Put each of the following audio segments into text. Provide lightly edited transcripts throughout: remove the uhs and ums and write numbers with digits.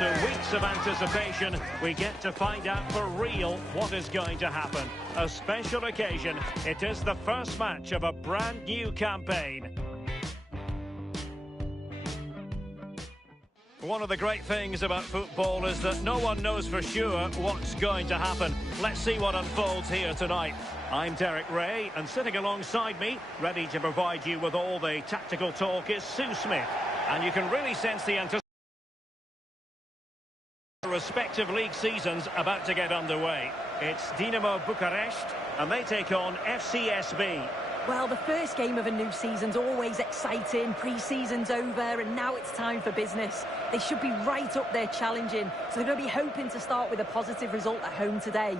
After weeks of anticipation, we get to find out for real what is going to happen. A special occasion. It is the first match of a brand new campaign. One of the great things about football is that no one knows for sure what's going to happen. Let's see what unfolds here tonight. I'm Derek Ray, and sitting alongside me, ready to provide you with all the tactical talk, is Sue Smith. And you can really sense the anticipation. Respective league seasons about to get underway. It's Dinamo Bucuresti, and they take on Fcsb. Well, the first game of a new season's always exciting. Pre-season's over, and now it's time for business. They should be right up there challenging, so they're going to be hoping to start with a positive result at home today.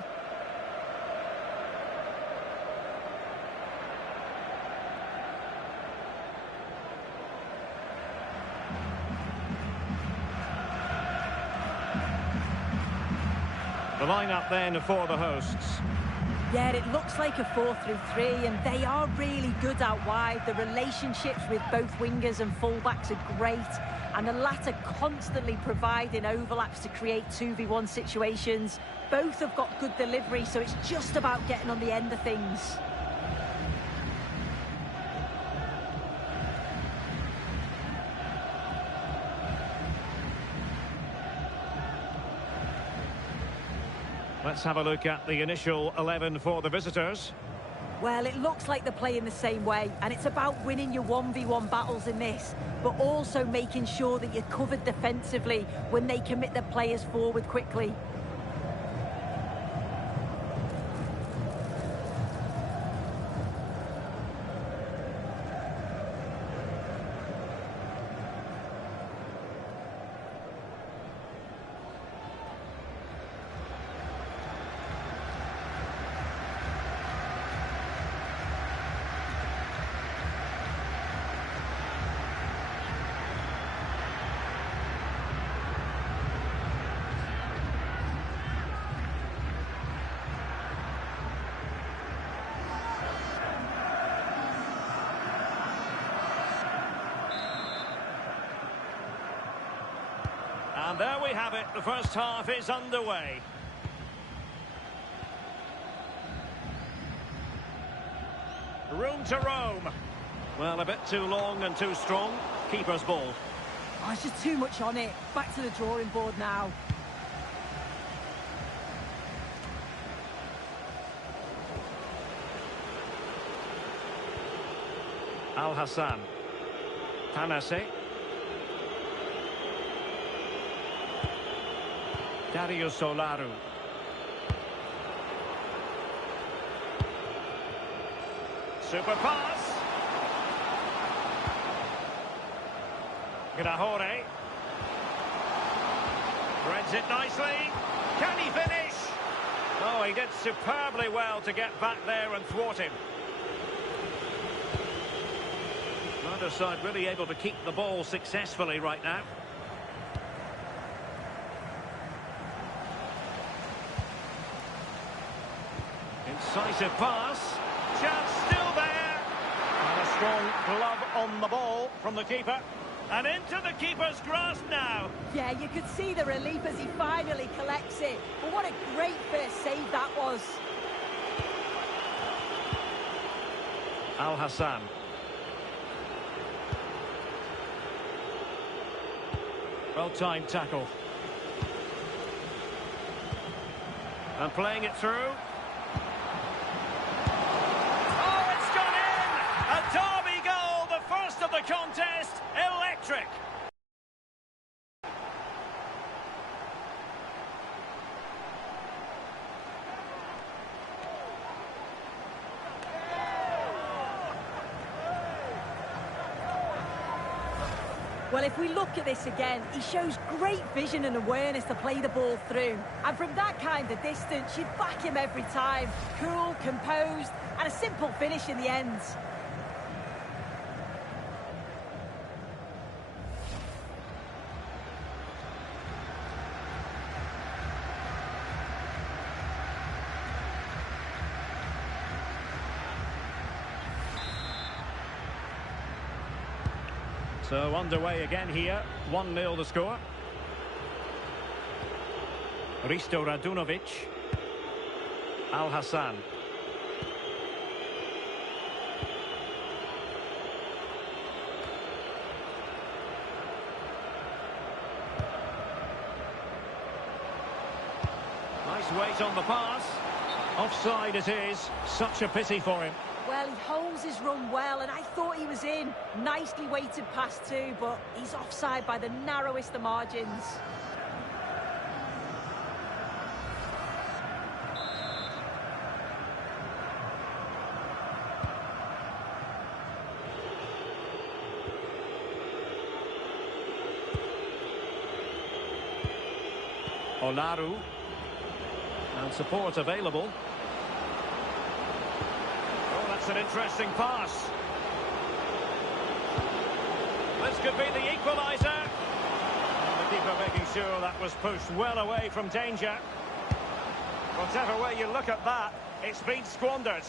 The lineup then for the hosts. Yeah, it looks like a 4-3-3, and they are really good out wide. The relationships with both wingers and fullbacks are great, and the latter constantly providing overlaps to create 2v1 situations. Both have got good delivery, so it's just about getting on the end of things. Let's have a look at the initial 11 for the visitors. Well, it looks like they're playing the same way, and it's about winning your 1v1 battles in this, but also making sure that you're covered defensively when they commit their players forward quickly. And there we have it, the first half is underway. Room to roam. Well, a bit too long and too strong. Keeper's ball. Oh, it's just too much on it. Back to the drawing board now. Al-Hassan. Tanase. Dario Solaru. Super pass. Grahore. Threads it nicely. Can he finish? Oh, he did superbly well to get back there and thwart him. Neither side really able to keep the ball successfully right now. Incisive pass. Chance still there. And a strong glove on the ball from the keeper. And into the keeper's grasp now. Yeah, you could see the relief as he finally collects it. But what a great first save that was. Al-Hassan. Well-timed tackle. And playing it through. A derby goal, the first of the contest, electric. Well, if we look at this again, he shows great vision and awareness to play the ball through. And from that kind of distance, you'd back him every time. Cool, composed, and a simple finish in the end. So underway again here, 1-0 the score. Risto Radunovic. Al Hassan. Nice weight on the pass. Offside it is. Such a pity for him. Well, he holds his run well, and I thought he was in. Nicely weighted pass too, but he's offside by the narrowest of margins. Olaru. And support available. Oh, that's an interesting pass. This could be the equaliser. And the keeper making sure that was pushed well away from danger. Whatever way you look at that, it's been squandered.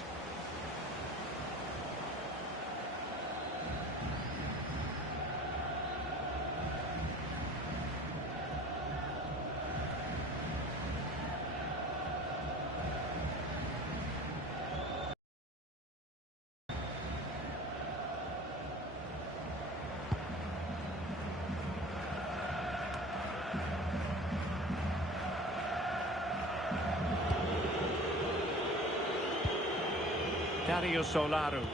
Olaru.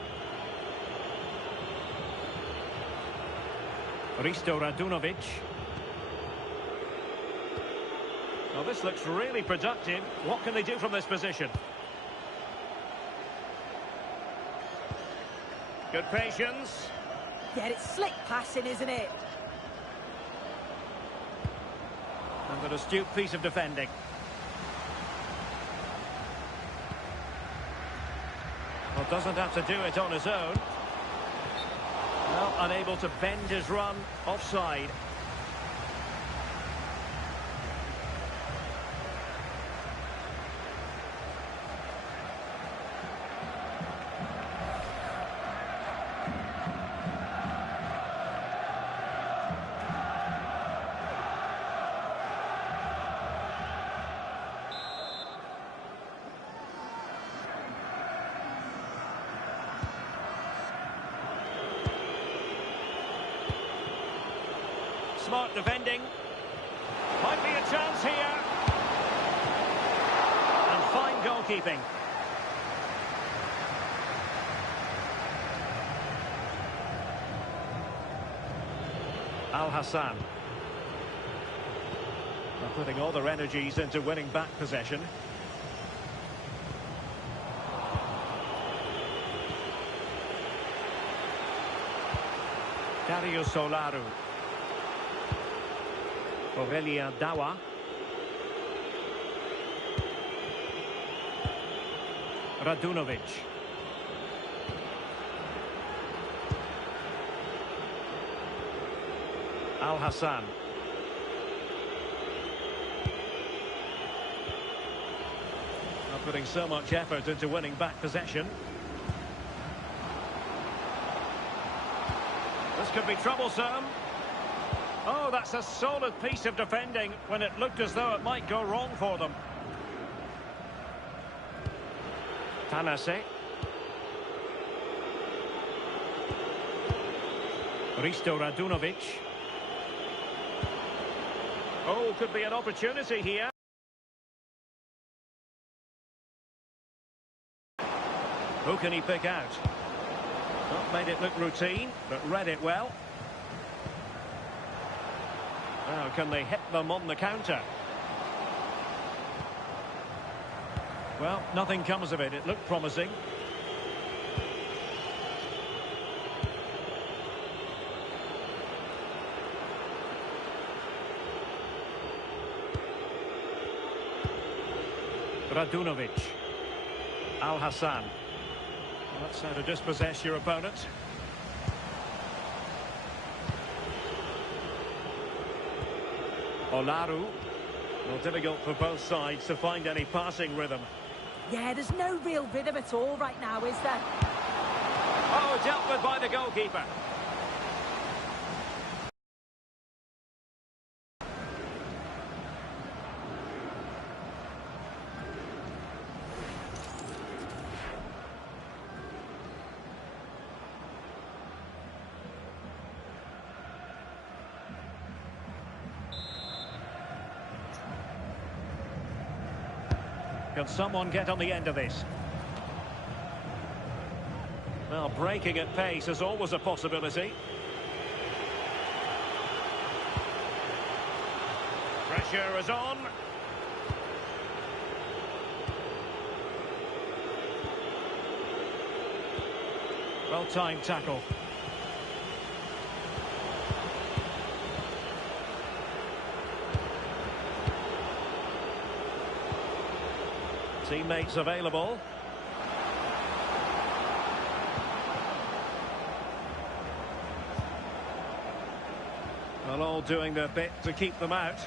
Risto Radunovic. Well, this looks really productive. What can they do from this position? Good patience. Yeah, it's slick passing, isn't it? And an astute piece of defending. Well, doesn't have to do it on his own. Well, unable to bend his run. Offside. Smart defending. Might be a chance here. And fine goalkeeping. Al Hassan. They're putting all their energies into winning back possession. Olaru. Aurelia Dawa. Radunovic. Al Hassan. Not putting so much effort into winning back possession. This could be troublesome. Oh, that's a solid piece of defending when it looked as though it might go wrong for them. Tanase. Risto Radunovic. Oh, could be an opportunity here. Who can he pick out? Not made it look routine, but read it well. Now, can they hit them on the counter? Well, nothing comes of it. It looked promising. Radunovic. Al Hassan. Well, that's how to dispossess your opponent. Olaru. Well, difficult for both sides to find any passing rhythm. Yeah, there's no real rhythm at all right now, is there? Oh, dealt with by the goalkeeper. Can someone get on the end of this? Well, breaking at pace is always a possibility. Pressure is on. Well-timed tackle. Teammates available. Well, all doing their bit to keep them out.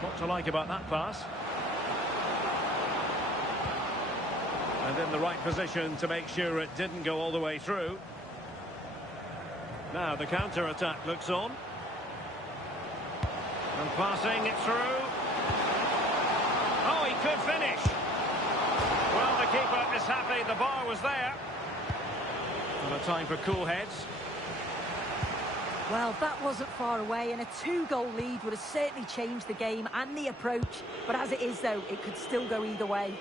What to like about that pass? And in the right position to make sure it didn't go all the way through. Now the counter-attack looks on. And passing it through. Oh, he could finish. Well, the keeper is happy the bar was there. And a time for cool heads. Well, that wasn't far away, and a 2-goal lead would have certainly changed the game and the approach. But as it is, though, it could still go either way.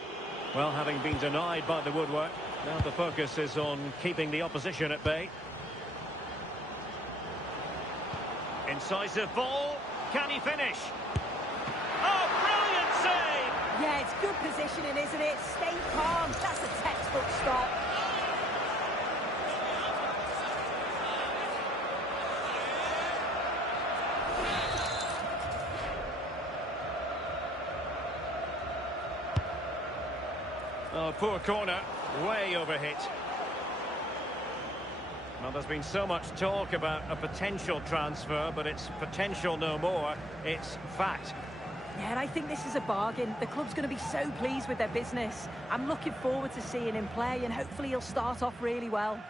Well, having been denied by the woodwork, now the focus is on keeping the opposition at bay. Incisive ball. Can he finish? Oh, brilliant save! Yeah, it's good positioning, isn't it? Stay calm. That's a textbook stop. Oh, poor corner. Way overhit. Well, there's been so much talk about a potential transfer, but it's potential no more. It's fact. Yeah, and I think this is a bargain. The club's going to be so pleased with their business. I'm looking forward to seeing him play, and hopefully he'll start off really well.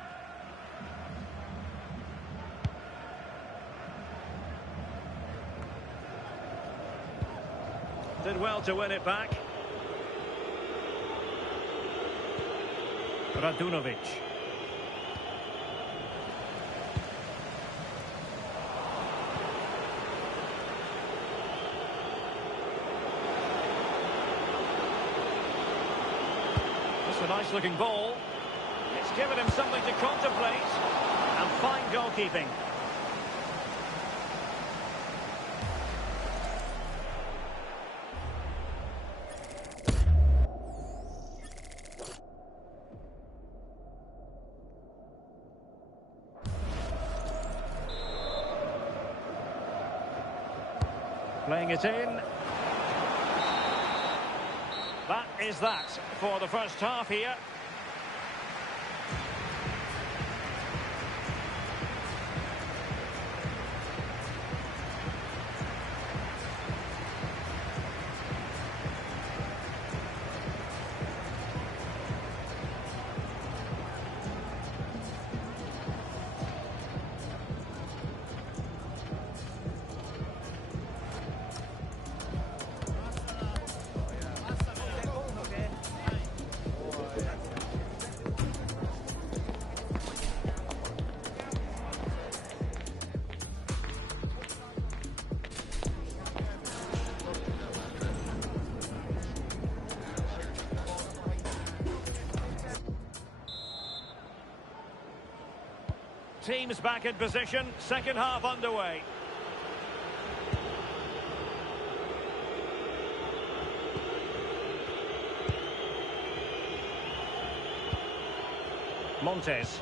Did well to win it back. Radunovic. That's a nice looking ball. It's given him something to contemplate. And fine goalkeeping. Playing it in. That is that for the first half here. Teams back in position, second half underway. Montes.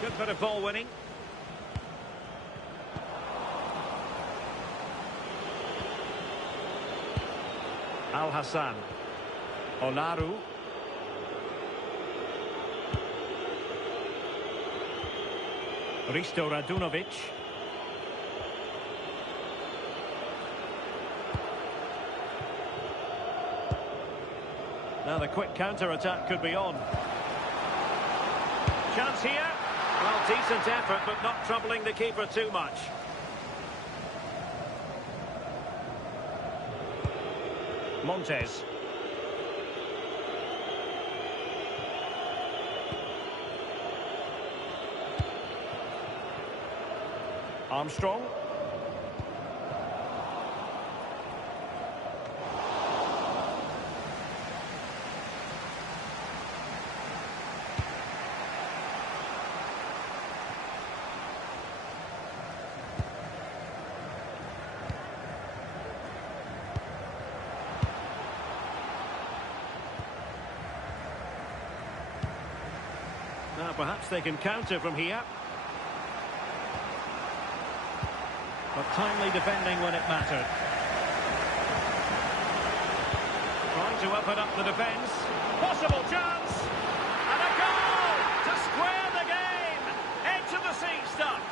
Good bit of ball winning. Al Hassan. Onaru. Risto Radunovic. Now the quick counter-attack could be on. Chance here. Well, decent effort, but not troubling the keeper too much. Armstrong. Now perhaps they can counter from here. But timely defending when it mattered. Trying to open up the defence. Possible chance. And a goal to square the game. Edge of the seat stuff.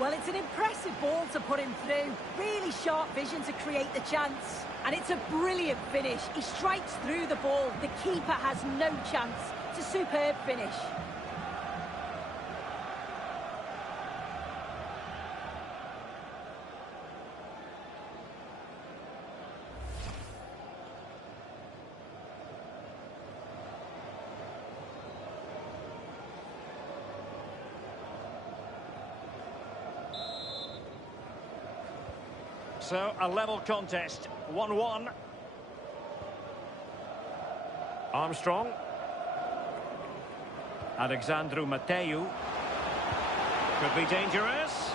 Well, it's an impressive ball to put him through. Really sharp vision to create the chance. And it's a brilliant finish. He strikes through the ball. The keeper has no chance. It's a superb finish. So, a level contest, 1-1. Armstrong. Alexandru Mateu. Could be dangerous.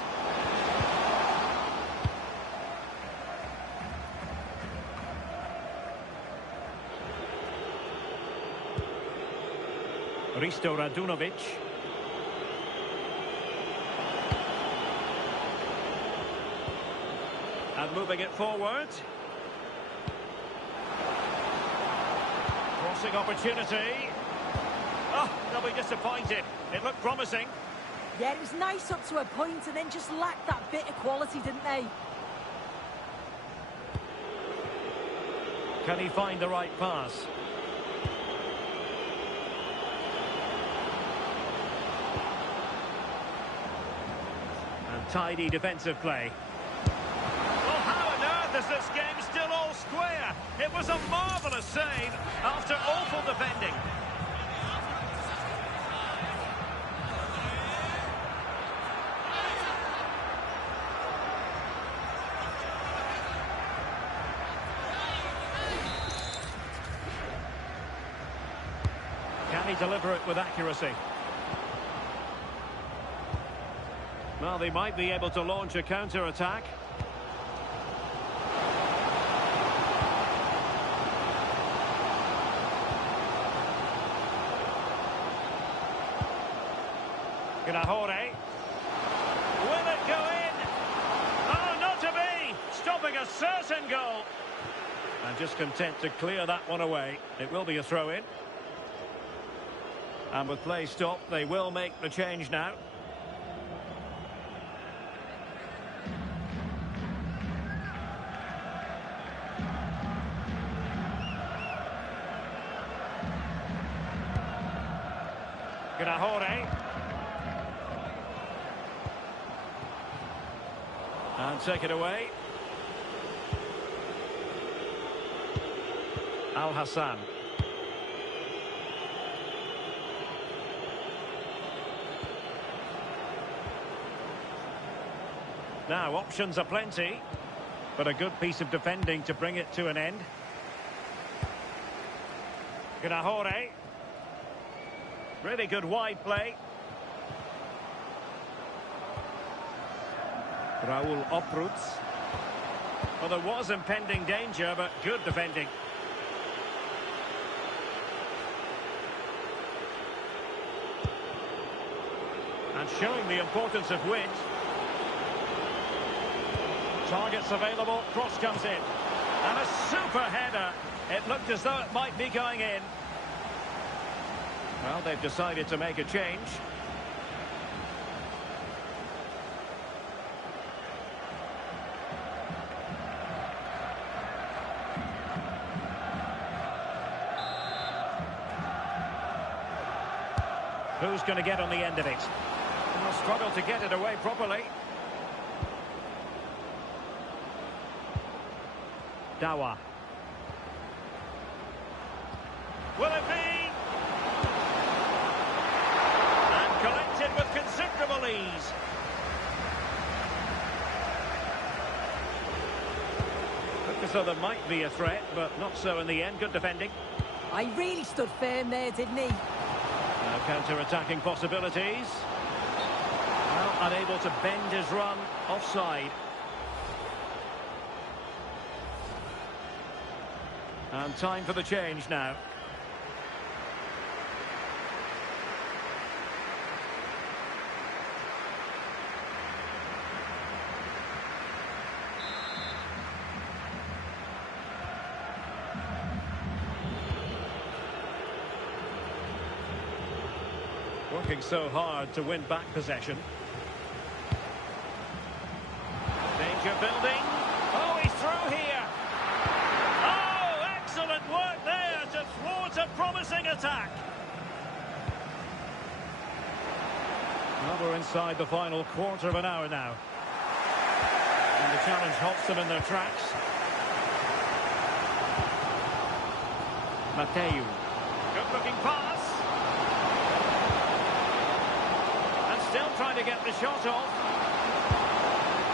Risto Radunovic. And moving it forward. Crossing opportunity. Oh, they'll be disappointed. It looked promising. Yeah, it was nice up to a point and then just lacked that bit of quality, didn't they? Can he find the right pass? And tidy defensive play. Is this game still all square? It was a marvellous save after awful defending. Can he deliver it with accuracy? Well, they might be able to launch a counter-attack. Grahore. Will it go in? Oh, not to be! Stopping a certain goal. And just content to clear that one away. It will be a throw-in. And with play stopped, they will make the change now. Grahore. And take it away. Al Hassan. Now, options are plenty, but a good piece of defending to bring it to an end. Grahore. Really good wide play. Raul Opruts. Well, there was impending danger, but good defending. And showing the importance of width. Targets available, cross comes in. And a super header. It looked as though it might be going in. Well, they've decided to make a change. Who's going to get on the end of it? Will struggle to get it away properly. Dawa. Will it be? as though there might be a threat, but not so in the end. Good defending. He really stood firm there, didn't he? Now counter-attacking possibilities. Well, unable to bend his run. Offside. And time for the change now. Working so hard to win back possession. Danger building. Oh, he's through here. Oh, excellent work there to thwart a promising attack. Well, we're inside the final quarter of an hour now. And the challenge halts them in their tracks. Mateu. Good-looking pass. Still trying to get the shot off.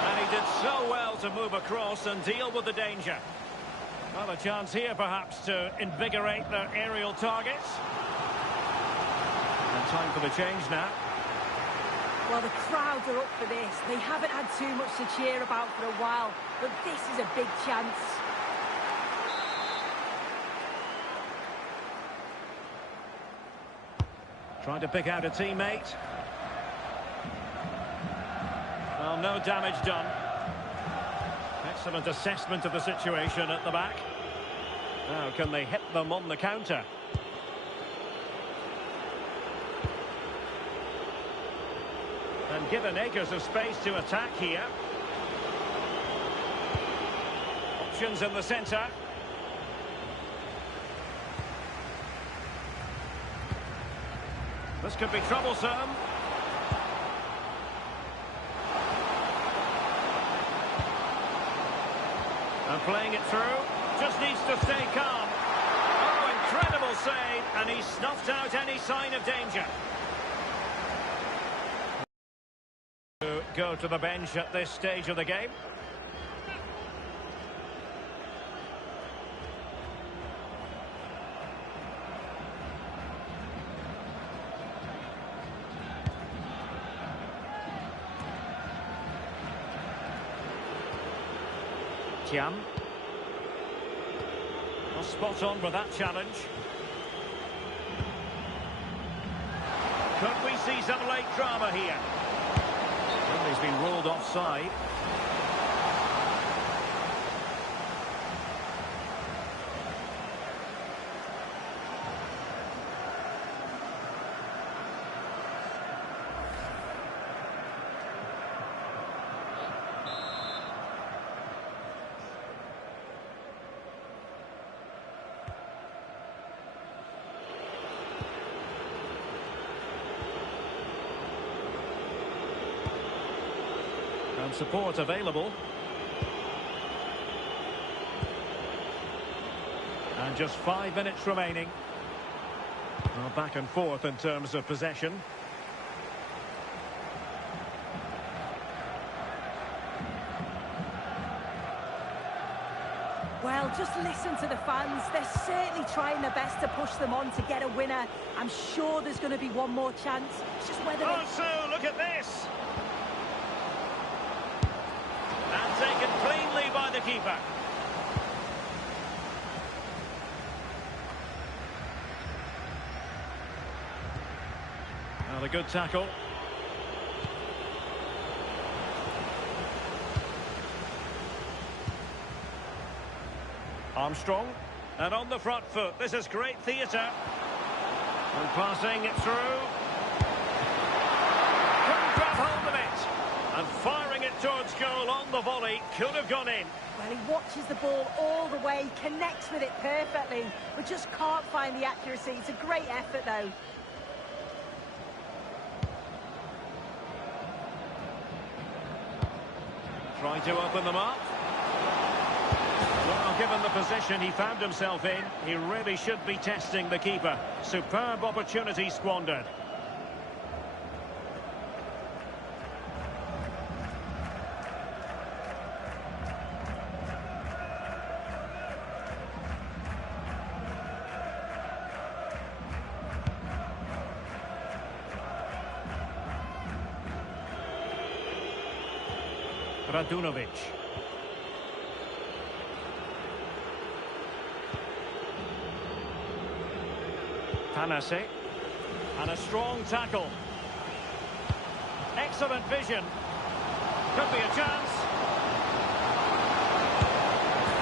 And he did so well to move across and deal with the danger. Well, a chance here perhaps to invigorate their aerial targets. And time for the change now. Well, the crowds are up for this. They haven't had too much to cheer about for a while, but this is a big chance. Trying to pick out a teammate. Well, no damage done. Excellent assessment of the situation at the back. Now, can they hit them on the counter? And given acres of space to attack here. Options in the centre. This could be troublesome. And playing it through, just needs to stay calm. Oh, incredible save, and he snuffed out any sign of danger. To go to the bench at this stage of the game. Tiam. Well, spot on with that challenge. Could we see some late drama here? Well, he's been ruled offside. And support available. And just 5 minutes remaining. Well, back and forth in terms of possession. Well, just listen to the fans. They're certainly trying their best to push them on to get a winner. I'm sure there's going to be one more chance. It's just whether Oh, so look at this. And taken cleanly by the keeper. Well, a good tackle. Armstrong. And on the front foot. This is great theatre. And passing it through. Couldn't grab hold of it. And firing it towards goal on the volley. Could have gone in. Well, he watches the ball all the way, connects with it perfectly, but just can't find the accuracy. It's a great effort, though. Trying to open them up. Well, given the position he found himself in, he really should be testing the keeper. Superb opportunity squandered. Radunovic. Tanase. And a strong tackle. Excellent vision. Could be a chance.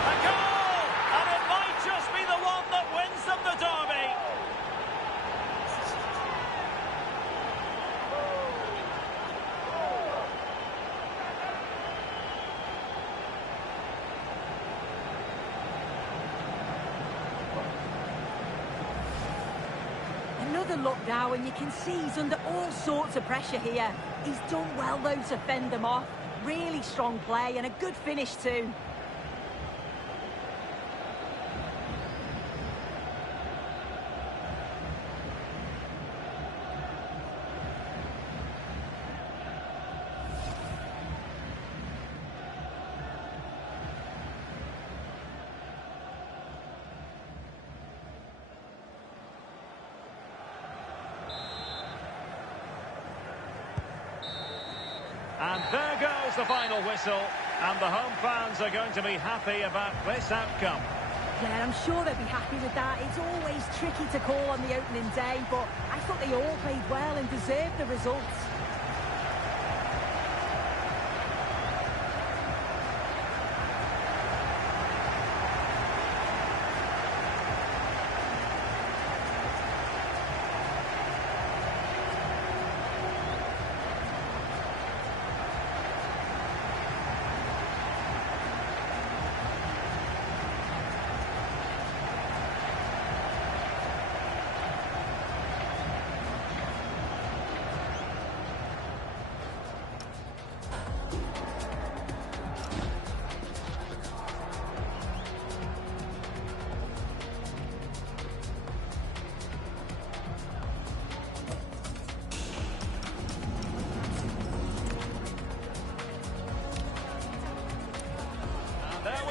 A goal! And it might just be the one that wins them the derby. Another look now, and you can see he's under all sorts of pressure here. He's done well, though, to fend them off. Really strong play and a good finish, too. And there goes the final whistle, and the home fans are going to be happy about this outcome. Yeah, I'm sure they'll be happy with that. It's always tricky to call on the opening day, but I thought they all played well and deserved the results.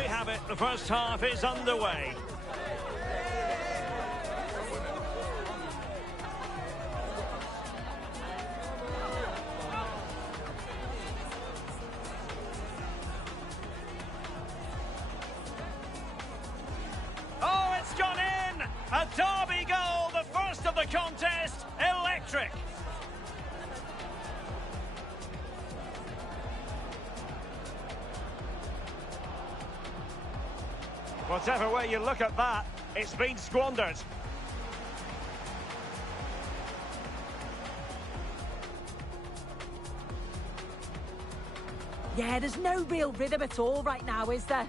Have it. The first half is underway. Oh, it's gone in! A derby goal, the first of the contest. Electric. Whatever way you look at that, it's been squandered. Yeah, there's no real rhythm at all right now, is there?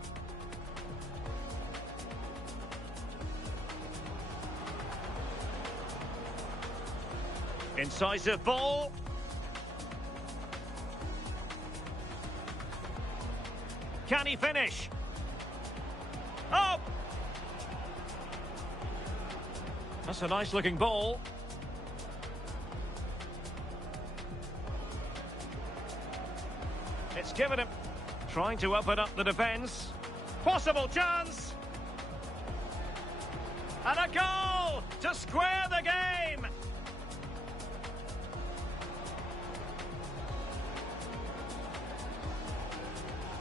Incisive ball. Can he finish? Oh! That's a nice looking ball. It's given him. Trying to open up the defence. Possible chance. And a goal to square the game.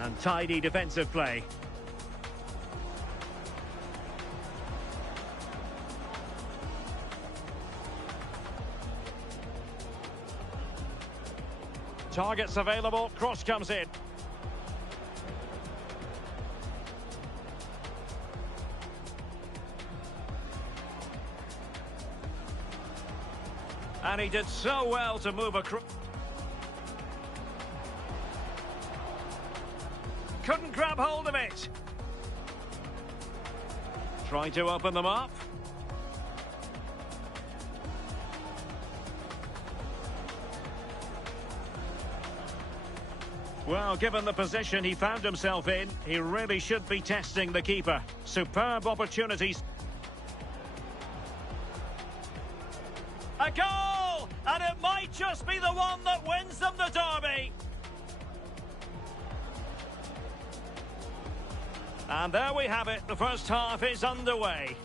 And tidy defensive play. Targets available, cross comes in. And he did so well to move across. Couldn't grab hold of it. Trying to open them up. Well, given the position he found himself in, he really should be testing the keeper. Superb opportunities. A goal! And it might just be the one that wins them the derby. And there we have it. The first half is underway.